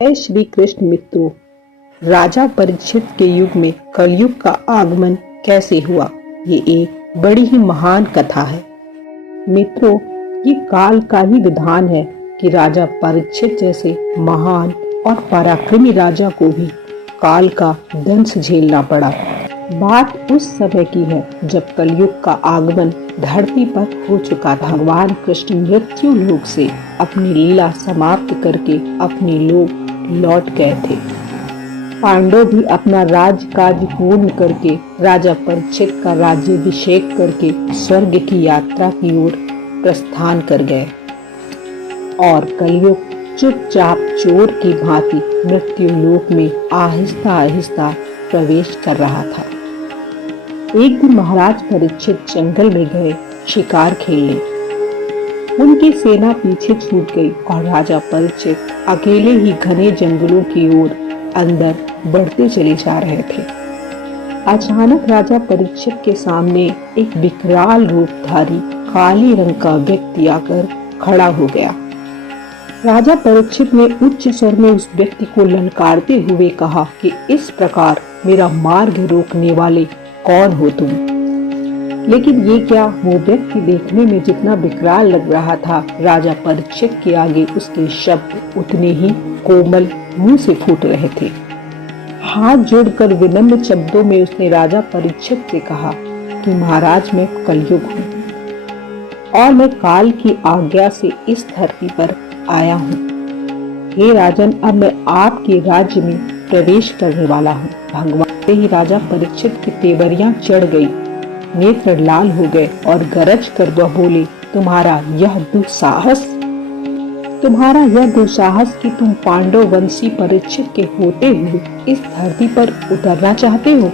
जय श्री कृष्ण मित्रों। राजा परीक्षित के युग में कलयुग का आगमन कैसे हुआ, ये एक बड़ी ही महान कथा है। मित्रों, ये काल का ही विधान है कि राजा परीक्षित जैसे महान और पराक्रमी राजा को भी काल का दंश झेलना पड़ा। बात उस समय की है जब कलयुग का आगमन धरती पर हो चुका था। भगवान कृष्ण मृत्यु लोक से अपनी लीला समाप्त करके अपने लोक लौट गए थे। पांडव भी अपना राजकाज पूर्ण करके राजा परीक्षित का राज्याभिषेक करके स्वर्ग की यात्रा की ओर प्रस्थान कर गए और कलयुग चुपचाप चोर की भांति मृत्यु लोक में आहिस्ता आहिस्ता प्रवेश कर रहा था। एक दिन महाराज परीक्षित जंगल में गए शिकार खेलने। उनकी सेना पीछे छूट गई और राजा परीक्षित अकेले ही घने जंगलों की ओर अंदर बढ़ते चले जा रहे थे। अचानक राजा परीक्षित के सामने एक विकराल रूपधारी काले रंग का व्यक्ति आकर खड़ा हो गया। राजा परीक्षित ने उच्च स्वर में उस व्यक्ति को ललकारते हुए कहा कि इस प्रकार मेरा मार्ग रोकने वाले कौन हो तुम? लेकिन ये क्या, वो व्यक्ति देखने में जितना विकराल लग रहा था, राजा परीक्षित के आगे उसके शब्द उतने ही कोमल मुंह से फूट रहे थे। हाथ जोड़कर विनम्र शब्दों में उसने राजा परीक्षित से कहा कि महाराज, मैं कलयुग हूँ और मैं काल की आज्ञा से इस धरती पर आया हूँ। हे राजन, अब मैं आपके राज्य में प्रवेश करने वाला हूँ। भगवान से ही राजा परीक्षित की तेवरियां चढ़ गई, नेत्र लाल हो गए और गरज कर वह बोले, तुम्हारा यह दुस्साहस कि तुम पांडव वंशी परीक्षित के होते हुए इस धरती पर उतरना चाहते हो,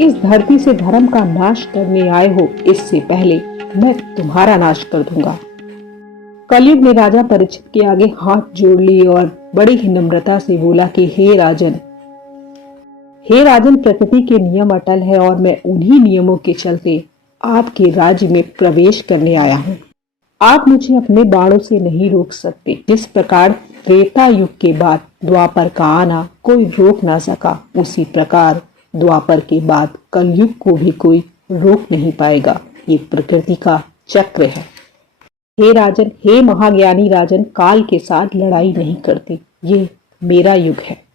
इस धरती से धर्म का नाश करने आए हो, इससे पहले मैं तुम्हारा नाश कर दूंगा। कलयुग ने राजा परीक्षित के आगे हाथ जोड़ लिए और बड़ी ही नम्रता से बोला कि हे राजन, प्रकृति के नियम अटल है और मैं उन्हीं नियमों के चलते आपके राज्य में प्रवेश करने आया हूँ। आप मुझे अपने बाणों से नहीं रोक सकते। जिस प्रकार त्रेता युग के बाद द्वापर का आना कोई रोक ना सका, उसी प्रकार द्वापर के बाद कलयुग को भी कोई रोक नहीं पाएगा। ये प्रकृति का चक्र है। हे राजन, हे महाज्ञानी राजन, काल के साथ लड़ाई नहीं करते, ये मेरा युग है।